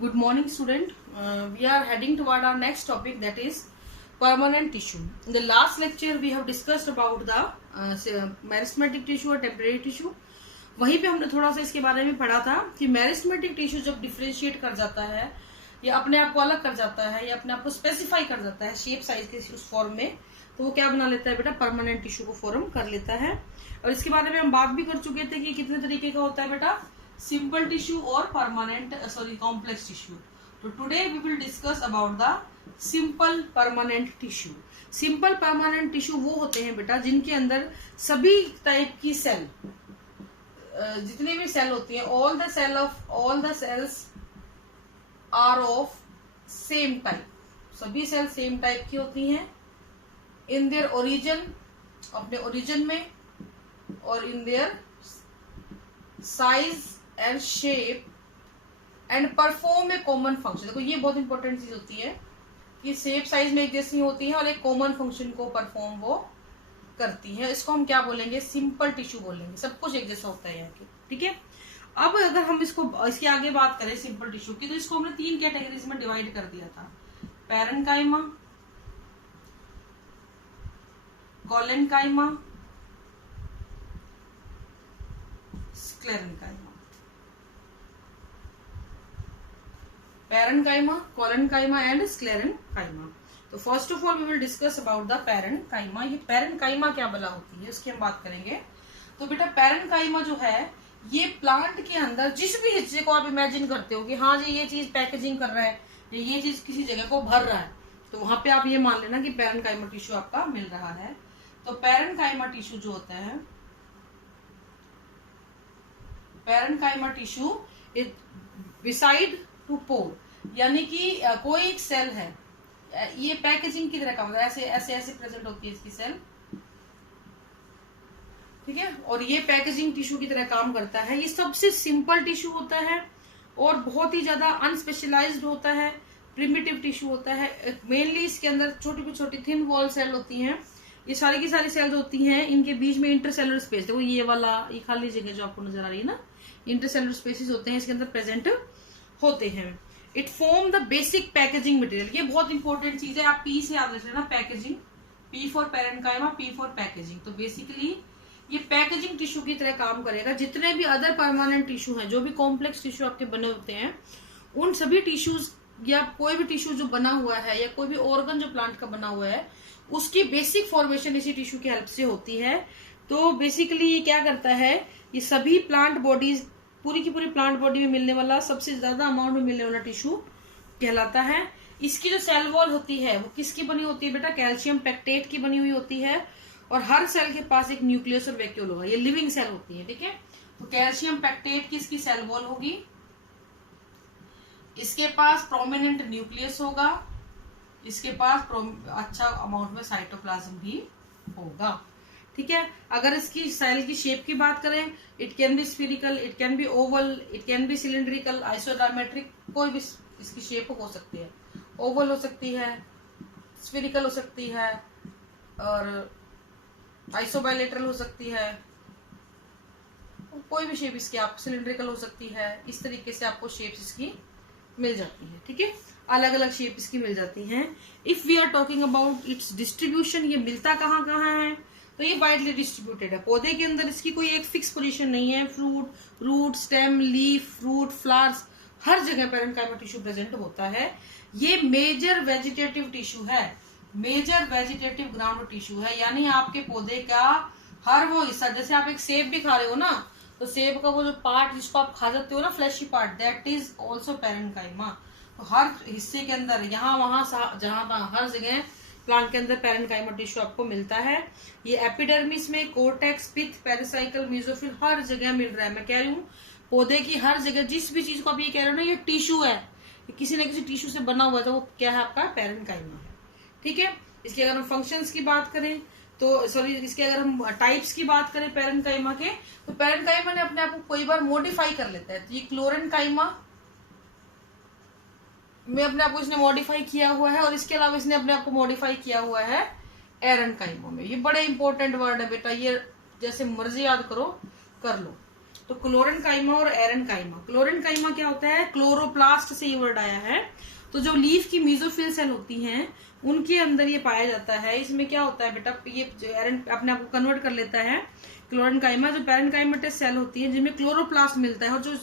Good morning, student. We are heading toward our next topic, that is permanent tissue. In the last lecture, we have discussed about the meristematic tissue और temporary tissue. वहीं पे हमने थोड़ा सा इसके बारे में पढ़ा था कि मेरिस्टेमेटिक टिश्यू जब डिफरेंशिएट कर जाता है या अपने आप को अलग कर जाता है या अपने आप को स्पेसिफाई कर जाता है शेप साइज के उस फॉर्म में, तो वो क्या बना लेता है बेटा, परमानेंट टिश्यू को फॉर्म कर लेता है। और इसके बारे में हम बात भी कर चुके थे कि कितने तरीके का होता है बेटा, सिंपल टिश्यू और परमानेंट कॉम्प्लेक्स टिश्यू। तो today we will discuss about the simple permanent tissue. Simple permanent tissue वो होते हैं बेटा जिनके अंदर सभी टाइप की सेल, जितने भी सेल होती हैं, all the cells are of same type, सभी सेल सेम टाइप की होती हैं इन देयर ओरिजिन, अपने ओरिजिन में, और in their size and shape and perform a common function. देखो ये बहुत इंपॉर्टेंट चीज होती है कि शेप साइज में एक जैसी होती है और एक कॉमन फंक्शन को परफॉर्म वो करती है। इसको हम क्या बोलेंगे, सिंपल टिश्यू बोलेंगे। सब कुछ एक जैसा होता है यहाँ के, ठीक है। अब अगर हम इसके आगे बात करें सिंपल टिश्यू की, तो इसको हमने 3 कैटेगरीज में डिवाइड कर दिया था, parenchyma, collenchyma, sclerenchyma. Parenchyma, collenchyma and sclerenchyma. तो first of all we will discuss about the parenchyma. ये पैरेन्काइमा क्या बला होती है उसकी हम बात करेंगे। तो बेटा पैरेन्काइमा जो है ये प्लांट के अंदर जिस भी हिस्से को आप इमेजिन करते हो कि हाँ जी ये चीज पैकेजिंग कर रहा है या ये चीज किसी जगह को भर रहा है, तो वहां पे आप ये मान लेना कि पैरेन्काइमा टिश्यू आपका मिल रहा है। तो पैरेन्काइमा टिश्यू जो होता है, parenchyma tissue is beside to pore, यानी कि कोई एक सेल है, ये पैकेजिंग की तरह काम होता है, ऐसे ऐसे ऐसे प्रेजेंट होती है इसकी सेल, ठीक है, और ये पैकेजिंग टिश्यू की तरह काम करता है। ये सबसे सिंपल टिश्यू होता है और बहुत ही ज्यादा अनस्पेशलाइज्ड होता है, प्रिमिटिव टिश्यू होता है। मेनली इसके अंदर छोटी छोटी थिन वॉल सेल होती हैं। ये सारी की सारी सेल्स होती हैं, इनके बीच में इंटरसेलुलर स्पेस, देखो ये वाला ये खाली जगह जो आपको नजर आ रही है ना, इंटरसेलुलर स्पेसेस होते हैं इसके अंदर प्रेजेंट होते हैं। It form the basic packaging material. ये बहुत इंपॉर्टेंट चीज है, आप पी से याद रख लेना, packaging, P for parenchyma, P for packaging. तो बेसिकली ये पैकेजिंग टिश्यू की तरह काम करेगा। जितने भी अदर परमानेंट टिश्यू हैं, जो भी कॉम्प्लेक्स टिश्यू आपके बने होते हैं, उन सभी टिश्यूज या कोई भी टिश्यू जो बना हुआ है या कोई भी ऑर्गन जो प्लांट का बना हुआ है, उसकी बेसिक फॉर्मेशन इसी टिश्यू की हेल्प से होती है। तो बेसिकली ये क्या करता है, ये सभी प्लांट बॉडीज, पूरी की पूरी प्लांट बॉडी में मिलने वाला, सबसे ज्यादा अमाउंट में मिलने वाला टिश्यू कहलाता है। इसकी जो सेल वॉल होती है वो किसकी बनी होती है बेटा, कैल्शियम पेक्टेट की बनी हुई होती है, और हर सेल के पास एक न्यूक्लियस और वैक्यूल होगा। ये लिविंग सेल होती है, ठीक है। तो कैल्शियम पेक्टेट की इसकी सेल वॉल होगी, इसके पास प्रोमिनेंट न्यूक्लियस होगा, इसके पास अच्छा अमाउंट में साइटोप्लाज्म भी होगा, ठीक है। अगर इसकी सेल की शेप की बात करें, it can be spherical, it can be oval, it can be cylindrical, isodiametric, कोई भी इसकी शेप हो सकती है। ओवल हो सकती है, स्फीरिकल हो सकती है, और आइसोबायलेटरल हो सकती है, कोई भी शेप इसकी, आप सिलेंड्रिकल हो सकती है। इस तरीके से आपको शेप्स इसकी मिल जाती है, ठीक है, अलग अलग शेप इसकी मिल जाती हैं। If we are talking about its distribution, ये मिलता कहाँ कहाँ है, तो ये वाइडली डिस्ट्रीब्यूटेड है। पौधे के अंदर इसकी कोई एक फिक्स पोजीशन नहीं है। Fruit, root, stem, leaf, fruit, flowers, हर जगह पैरेन्काइमा टिश्यू प्रेजेंट होता है। ये मेजर वेजिटेटिव टिश्यू है, मेजर वेजिटेटिव ग्राउंड टिश्यू है, यानी आपके पौधे का हर वो हिस्सा, जैसे आप एक सेब भी खा रहे हो ना, तो सेब का वो जो पार्ट जिसको आप खा जाते हो ना, fleshy part, that is also parenchyma. तो हर हिस्से के अंदर, यहाँ वहां जहां तहां हर जगह प्लांट के अंदर पैरेन्काइमा टिश्यू आपको मिलता है। ये एपिडर्मिस में, कोर्टेक्स, पिथ, पेरिसाइकल, मेसोफिल, हर जगह मिल रहा है। मैं कह रही हूँ पौधे की हर जगह, जिस भी चीज को आप ये कह रहे हो ना ये टिश्यू है, किसी न किसी टिश्यू से बना हुआ है, तो वो क्या है, आपका पैरेन्काइमा है, ठीक है। इसके अगर हम फंक्शंस की बात करें, तो सॉरी, इसके अगर हम टाइप्स की बात करें पैरेन्काइमा के, तो पैरेन्काइमा ने अपने आप को कई बार मॉडिफाई कर लेता है। तो ये क्लोरेन्काइमा में अपने आप को इसने मॉडिफाई किया हुआ है, और इसके अलावा इसने अपने आप को मॉडिफाई किया हुआ है एरेन्काइमा में। ये बड़े इंपॉर्टेंट वर्ड है बेटा, ये जैसे मर्जी याद करो कर लो। तो क्लोरेनकाइमा और एरेनकाइमा। क्लोरेनकाइमा क्या होता है, क्लोरोप्लास्ट से ये वर्ड आया है। तो जो लीफ की मीजोफिल सेल होती हैं उनके अंदर ये पाया जाता है। इसमें क्या होता है बेटा, ये अपने आप को कन्वर्ट कर लेता है क्लोरेनकाइमा। जो पैरेनकाइमेटस सेल होती है जिनमें क्लोरोप्लास्ट मिलता है और जो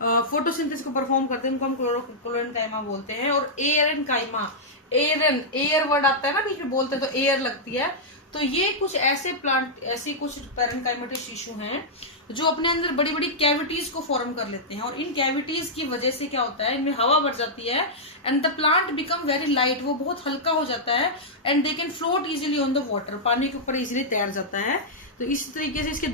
फोटोसिंथेसिस को परफॉर्म करते हैं उनको हम क्लोरेनकाइमा बोलते हैं। और एरेनकाइमा, एयर वर्ड आता है ना बीच में बोलते हैं तो एयर लगती है। तो ये कुछ ऐसे प्लांट, ऐसी कुछ पैरेनकाइमेटस टिश्यू हैं जो अपने अंदर बड़ी बड़ी कैविटीज को फॉर्म कर लेते हैं, और इन कैविटीज की वजह से क्या होता है, इनमें हवा बढ़ जाती है and the plant become very light, वो बहुत हल्का हो जाता है and they can float easily on the water, पानी के ऊपर इजिली तैर जाता है। तो इस तरीके से इसके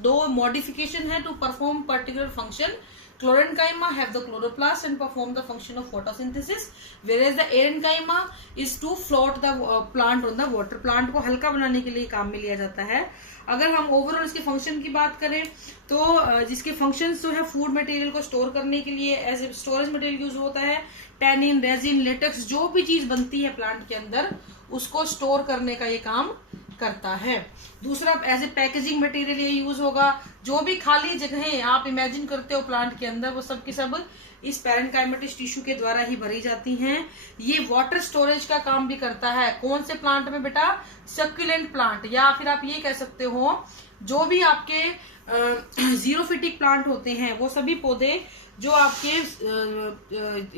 दो मॉडिफिकेशन है to perform particular function. Chlorenchyma have the chloroplast and perform the function of photosynthesis, whereas the Erenchyma is to float the plant on the water. Plant को हल्का बनाने के लिए काम में लिया जाता है। अगर हम ओवरऑल इसके फंक्शन की बात करें तो जिसके फंक्शंस जो है, फूड मटेरियल को स्टोर करने के लिए as a storage material use होता है। टैनिन, रेजिन, लेटेक्स, जो भी चीज बनती है प्लांट के अंदर उसको स्टोर करने का ये काम करता है। दूसरा, एज ए पैकेजिंग मटेरियल ये यूज होगा। जो भी खाली जगहें आप इमेजिन करते हो प्लांट के अंदर, वो सब की सब इस पैरेनकाइमेटस टिश्यू के द्वारा ही भरी जाती हैं। ये वाटर स्टोरेज का काम भी करता है। कौन से प्लांट में बेटा, सक्यूलेंट प्लांट, या फिर आप ये कह सकते हो जो भी आपके जीरोफिटिक प्लांट होते हैं, वो सभी पौधे जो आपके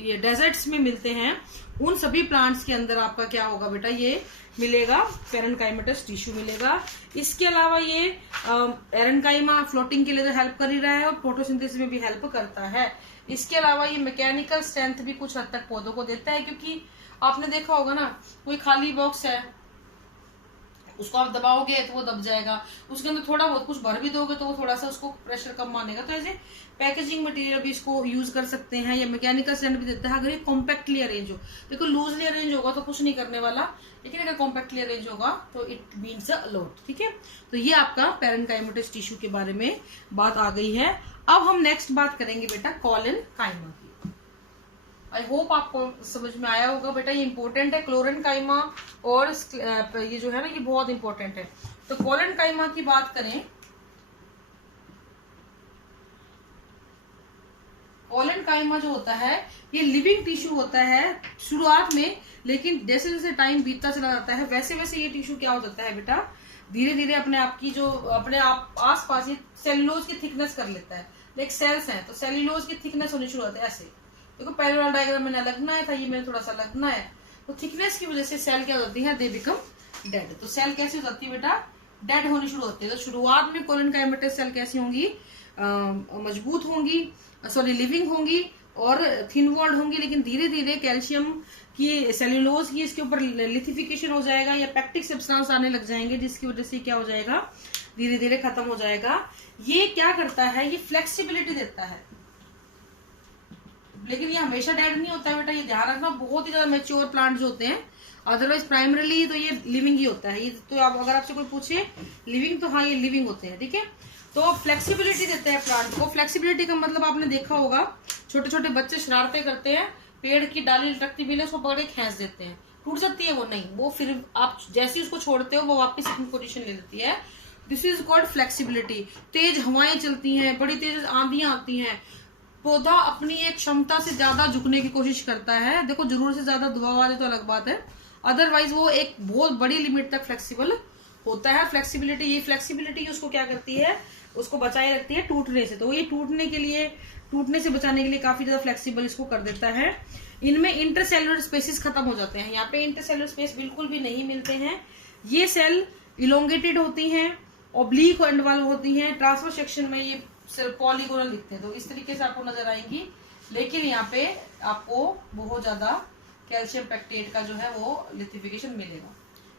ये डेजर्ट्स में मिलते हैं, उन सभी प्लांट्स के अंदर आपका क्या होगा बेटा, ये मिलेगा, पैरेनकाइमेटस टिश्यू मिलेगा। इसके अलावा ये एरेनकाइमा फ्लोटिंग के लिए तो हेल्प कर ही रहा है और फोटोसिंथेसिस में भी हेल्प करता है। इसके अलावा ये मैकेनिकल स्ट्रेंथ भी कुछ हद तक पौधों को देता है, क्योंकि आपने देखा होगा ना, कोई खाली बॉक्स है, उसको आप दबाओगे तो वो दब जाएगा, उसके अंदर थोड़ा बहुत कुछ भर भी दोगे तो वो थोड़ा सा उसको प्रेशर कम मानेगा। तो ऐसे पैकेजिंग मटेरियल भी इसको यूज कर सकते हैं, या मैकेनिकल स्ट्रेंथ भी देता है। अगर ये कॉम्पैक्टली अरेंज हो, देखो लूजली अरेंज होगा तो कुछ नहीं करने वाला, लेकिन अगर कॉम्पैक्टली अरेंज होगा तो इट मीन्स अ लॉट। ठीक है, तो ये आपका पैरेनकाइमेटस टिश्यू के बारे में बात आ गई है। अब हम नेक्स्ट बात करेंगे बेटा कॉलेनकाइमा की। आई होप आपको समझ में आया होगा बेटा, ये इंपॉर्टेंट है क्लोरेनकाइमा, और ये जो है ना, ये बहुत इंपॉर्टेंट है। तो कॉलेनकाइमा की बात करें, कॉलेनकाइमा जो होता है ये लिविंग टिश्यू होता है शुरुआत में, लेकिन जैसे जैसे टाइम बीतता चला जाता है वैसे वैसे ये टिश्यू क्या हो जाता है बेटा, धीरे धीरे अपने आप की जो अपने आप आस पास ही सेलुलोज की थिकनेस कर लेता है। लाइक सेल्स हैं तो सेलुलोज की थिकनेस होनी शुरू होती है। ऐसे देखो पहले वाला डायग्राम मैंने अलग बनाया था, ये मैंने थोड़ा सा अलग बनाया है। तो थिकनेस की वजह से सेल क्या होती है, दे बिकम डेड। तो सेल कैसी हो जाती है बेटा, डेड होनी शुरू होती है। तो शुरुआत में कॉलेनकाइमेटस सेल कैसी होंगी, मजबूत होंगी, सॉरी लिविंग होंगी और थिन वॉल्ड होंगी, लेकिन धीरे धीरे कैल्शियम की, सेल्यूलोज की इसके ऊपर लिथिफिकेशन हो जाएगा या पैक्टिक सब्सटेंस आने लग जाएंगे, जिसकी वजह से क्या हो जाएगा, धीरे धीरे खत्म हो जाएगा। ये क्या करता है, ये फ्लेक्सिबिलिटी देता है, लेकिन ये हमेशा डेड नहीं होता है बेटा, ये ध्यान रखना। बहुत ही ज्यादा मैच्योर प्लांट जो होते हैं, अदरवाइज प्राइमरीली तो ये लिविंग ही होता है। ये तो आप अगर आपसे कोई पूछे लिविंग, तो हाँ ये लिविंग होते हैं। ठीक है, तो फ्लेक्सिबिलिटी देते हैं प्लांट को। फ्लेक्सिबिलिटी का मतलब आपने देखा होगा, छोटे छोटे बच्चे शरारतें करते हैं, पेड़ की डाली लटकती मिले उसको पकड़ के खींच देते हैं, टूट जाती है वो, नहीं, वो फिर आप जैसे ही उसको छोड़ते हो वो वापस अपनी पोजीशन ले लेती है। This is called flexibility. तेज हवाएं चलती हैं, बड़ी तेज आंधियां आती हैं, पौधा अपनी एक क्षमता से ज्यादा झुकने की कोशिश करता है। देखो जरूरत से ज्यादा दबाव आ जाए तो अलग बात है, अदरवाइज वो एक बहुत बड़ी लिमिट तक फ्लेक्सिबल होता है। फ्लेक्सिबिलिटी, ये फ्लेक्सिबिलिटी उसको क्या करती है, उसको बचाए रखती है टूटने से। तो ये टूटने के लिए, टूटने से बचाने के लिए काफी ज्यादा फ्लेक्सिबल इसको कर देता है। इनमें इंटरसेलुलर स्पेसिस खत्म हो जाते हैं, यहाँ पे इंटरसेलुलर स्पेस बिल्कुल भी नहीं मिलते हैं। ये सेल इलोंगेटेड होती हैं, ऑब्लिक एंड वाल होती हैं, ट्रांसफर सेक्शन में ये सेल पॉलीगोनल दिखते हैं, तो इस तरीके से आपको नजर आएंगी। लेकिन यहाँ पे आपको बहुत ज्यादा कैल्शियम पैक्टेट का जो है वो लिथिफिकेशन मिलेगा।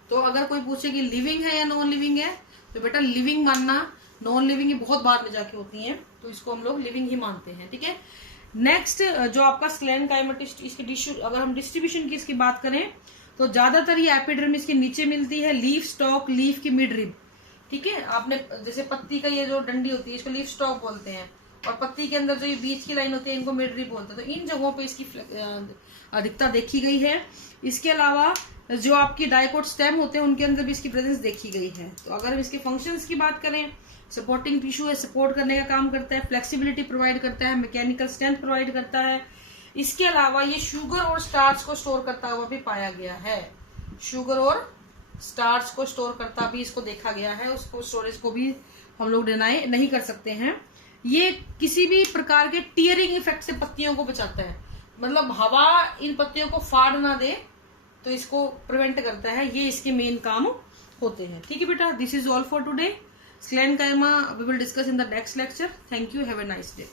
तो अगर कोई पूछे कि लिविंग है या नॉन लिविंग है, तो बेटा लिविंग मानना, नॉन लिविंग ये बहुत बाद में जाके होती हैं, तो इसको हम लोग लिविंग ही मानते हैं। ठीक है, नेक्स्ट जो आपका कॉलेनकाइमेटस, इसकी टिश्यू, अगर हम डिस्ट्रीब्यूशन की इसकी बात करें तो ज्यादातर ये एपिडर्मिस के नीचे मिलती है, लीफ स्टॉक, लीफ की मिड रिब। ठीक है, आपने जैसे पत्ती का ये जो डंडी होती है इसको लीफ स्टॉक बोलते हैं, और पत्ती के अंदर जो ये बीच की लाइन होती है इनको मिड रिब बोलते हैं। तो इन जगहों पे इसकी अधिकता देखी गई है। इसके अलावा जो आपकी डाइकोट स्टेम होते हैं उनके अंदर भी इसकी प्रेजेंस देखी गई है। तो अगर हम इसके फंक्शंस की बात करें सपोर्टिंग टिश्यू है, सपोर्ट करने का काम करता है, फ्लेक्सिबिलिटी प्रोवाइड करता है, मैकेनिकल स्ट्रेंथ प्रोवाइड करता है। इसके अलावा ये शुगर और स्टार्च को स्टोर करता हुआ भी पाया गया है, शुगर और स्टार्च को स्टोर करता भी इसको देखा गया है, उसको स्टोरेज को भी हम लोग डिनाई नहीं कर सकते हैं। ये किसी भी प्रकार के टीयरिंग इफेक्ट से पत्तियों को बचाता है, मतलब हवा इन पत्तियों को फाड़ ना दे तो इसको प्रिवेंट करता है, ये इसके मेन काम होते हैं। ठीक है बेटा, this is all for today. Sclerenchyma we will discuss in the next lecture. Thank you, have a nice day.